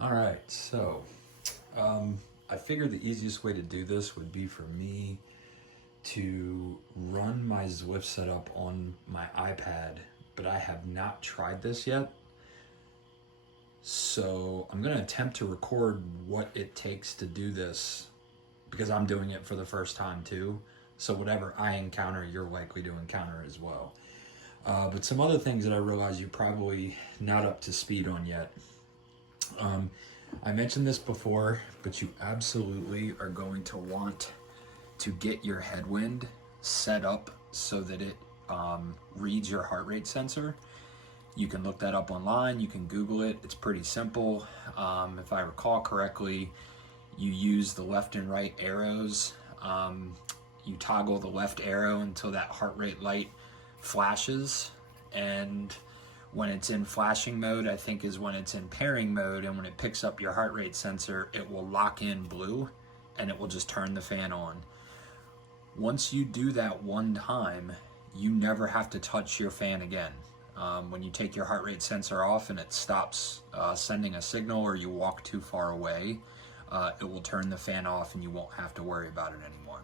All right, so I figured the easiest way to do this would be for me to run my Zwift setup on my iPad, but I have not tried this yet. So I'm going to attempt to record what it takes to do this because I'm doing it for the first time too. So whatever I encounter, you're likely to encounter as well. But some other things that I realize you're probably not up to speed on yet. I mentioned this before, but you absolutely are going to want to get your headwind set up so that it reads your heart rate sensor. You can look that up online, you can Google it, it's pretty simple. If I recall correctly, you use the left and right arrows. You toggle the left arrow until that heart rate light flashes, and when it's in flashing mode, I think is when it's in pairing mode, and when it picks up your heart rate sensor, it will lock in blue and it will just turn the fan on. Once you do that one time, you never have to touch your fan again. When you take your heart rate sensor off and it stops sending a signal, or you walk too far away, it will turn the fan off and you won't have to worry about it anymore.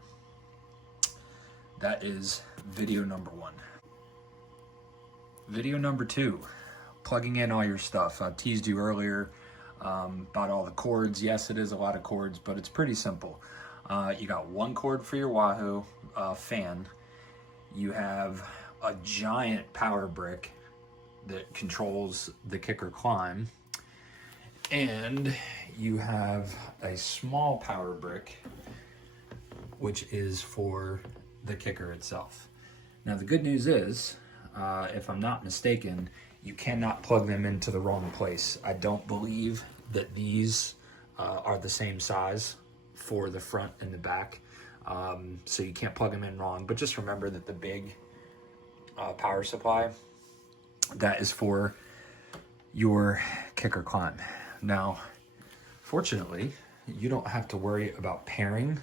That is video number one. Video number two, plugging in all your stuff. I teased you earlier about all the cords. Yes, it is a lot of cords, but it's pretty simple. You got one cord for your Wahoo fan. You have a giant power brick that controls the kicker climb. And you have a small power brick, which is for the kicker itself. Now, the good news is, if I'm not mistaken, you cannot plug them into the wrong place. I don't believe that these are the same size for the front and the back, so you can't plug them in wrong. But just remember that the big power supply, that is for your kicker climb. Now, fortunately, you don't have to worry about pairing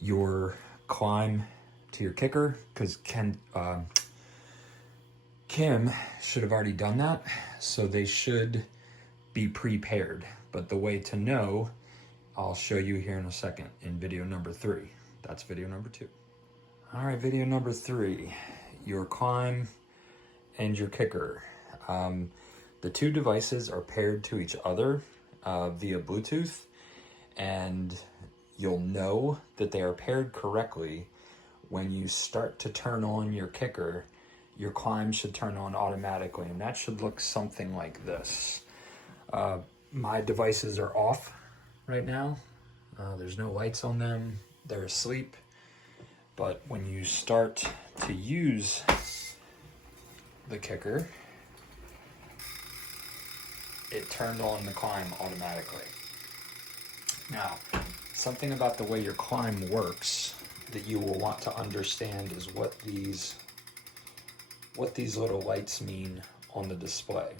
your climb to your kicker, because Kim should have already done that, so they should be pre-paired. But the way to know, I'll show you here in a second in video number 3. That's video number 2. All right, video number 3, your climb and your kicker. The two devices are paired to each other via Bluetooth, and you'll know that they are paired correctly when you start to turn on your kicker. Your climb should turn on automatically, and that should look something like this. My devices are off right now. There's no lights on them. They're asleep. But when you start to use the kicker, it turned on the climb automatically. Now, something about the way your climb works that you will want to understand is what these little lights mean on the display.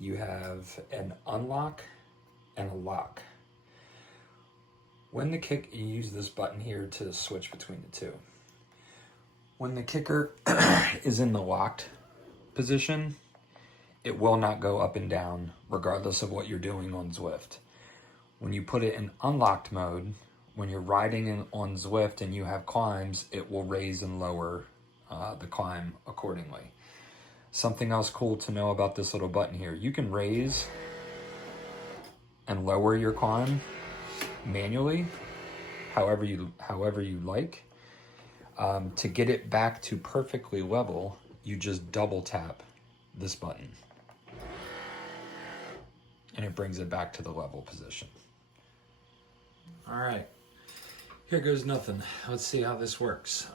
You have an unlock and a lock. When the kick, you use this button here to switch between the two. When the kicker is in the locked position, it will not go up and down regardless of what you're doing on Zwift. When you put it in unlocked mode, when you're riding on Zwift and you have climbs, it will raise and lower the climb accordingly. Something else cool to know about this little button here, you can raise and lower your climb manually, however you like. To get it back to perfectly level, you just double tap this button and it brings it back to the level position. All right, here goes nothing. Let's see how this works.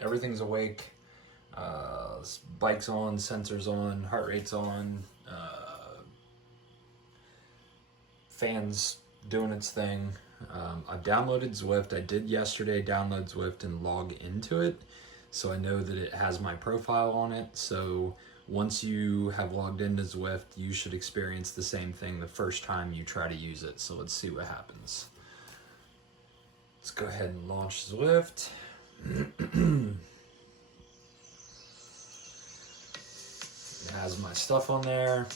Everything's awake. Bike's on, sensors on, heart rate's on, fan's doing its thing. I've downloaded Zwift. I did yesterday download Zwift and log into it, so I know that it has my profile on it. So once you have logged into Zwift, you should experience the same thing the first time you try to use it. So let's see what happens. Let's go ahead and launch Zwift. It has my stuff on there.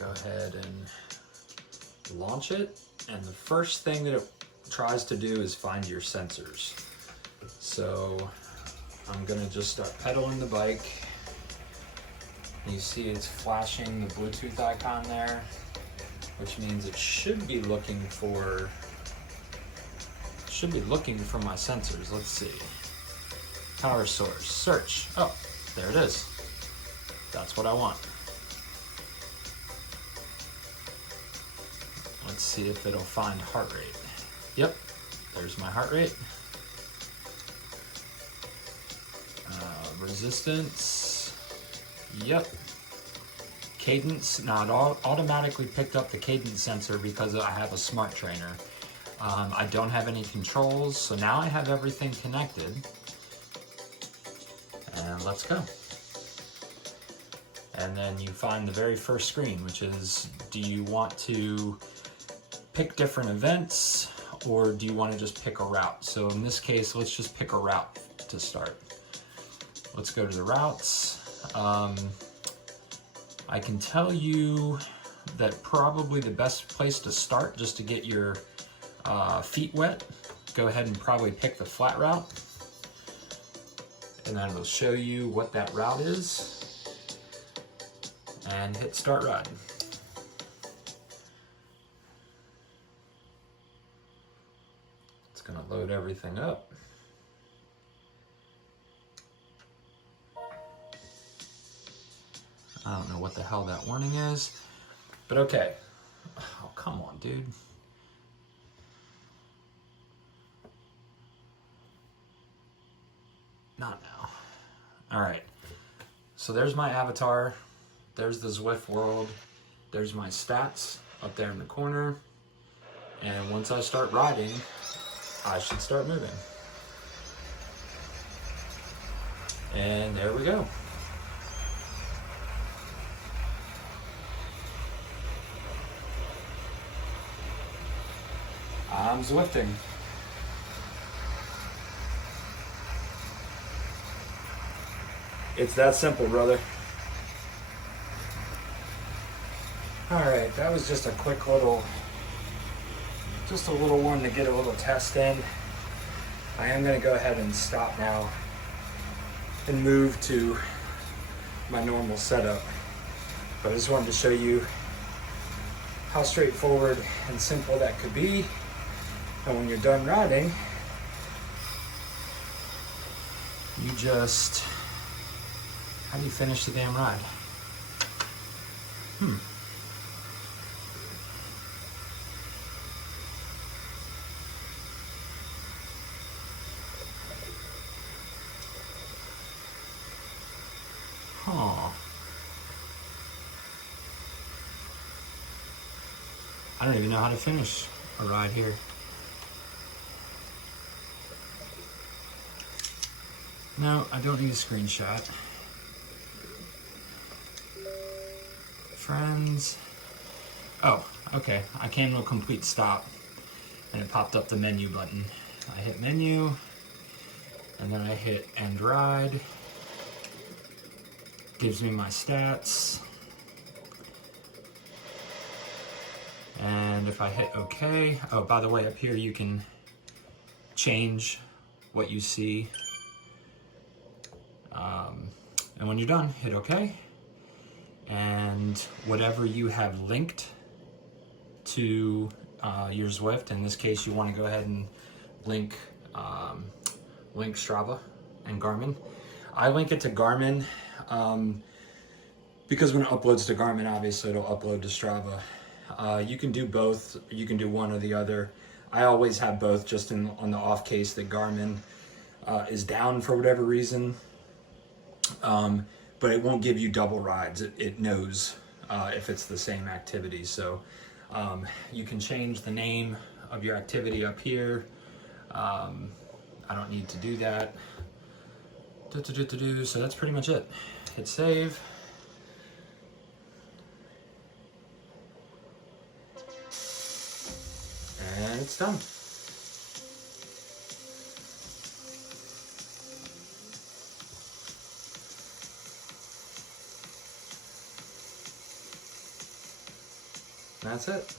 go ahead and launch it. And the first thing that it tries to do is find your sensors. So I'm gonna just start pedaling the bike. You see it's flashing the Bluetooth icon there, which means it should be looking for my sensors. Let's see. Power source, search. Oh, there it is. That's what I want. Let's see if it'll find heart rate. Yep, there's my heart rate. Resistance. Yep. Cadence. Now it automatically picked up the cadence sensor because I have a smart trainer. I don't have any controls, so now I have everything connected. And let's go. And then you find the very first screen, which is, do you want to pick different events, or do you want to just pick a route? So in this case, let's just pick a route to start. Let's go to the routes. I can tell you that probably the best place to start, just to get your feet wet, go ahead and probably pick the flat route. And then it'll show you what that route is. And hit start riding. It's gonna load everything up. I don't know what the hell that warning is, but okay. Oh, come on, dude. Not now. All right, so there's my avatar. There's the Zwift world. There's my stats up there in the corner. And once I start riding, I should start moving. And there we go. I'm Zwifting. It's that simple, brother. Alright, that was just a quick little, one to get a little test in. I am going to go ahead and stop now and move to my normal setup. But I just wanted to show you how straightforward and simple that could be. And when you're done riding, you just, how do you finish the damn ride? Huh. I don't even know how to finish a ride here. No, I don't need a screenshot. Friends. Oh, okay. I came to a complete stop and it popped up the menu button. I hit menu and then I hit end ride. Gives me my stats. And if I hit OK, oh, by the way, up here you can change what you see. And when you're done, hit OK. And whatever you have linked to your Zwift, in this case, you want to go ahead and link Strava and Garmin. I link it to Garmin because when it uploads to Garmin, obviously it'll upload to Strava. You can do both. You can do one or the other. I always have both, just on the off case that Garmin is down for whatever reason. But it won't give you double rides. It knows if it's the same activity. So you can change the name of your activity up here. I don't need to do that. So that's pretty much it. Hit save. And it's done. That's it.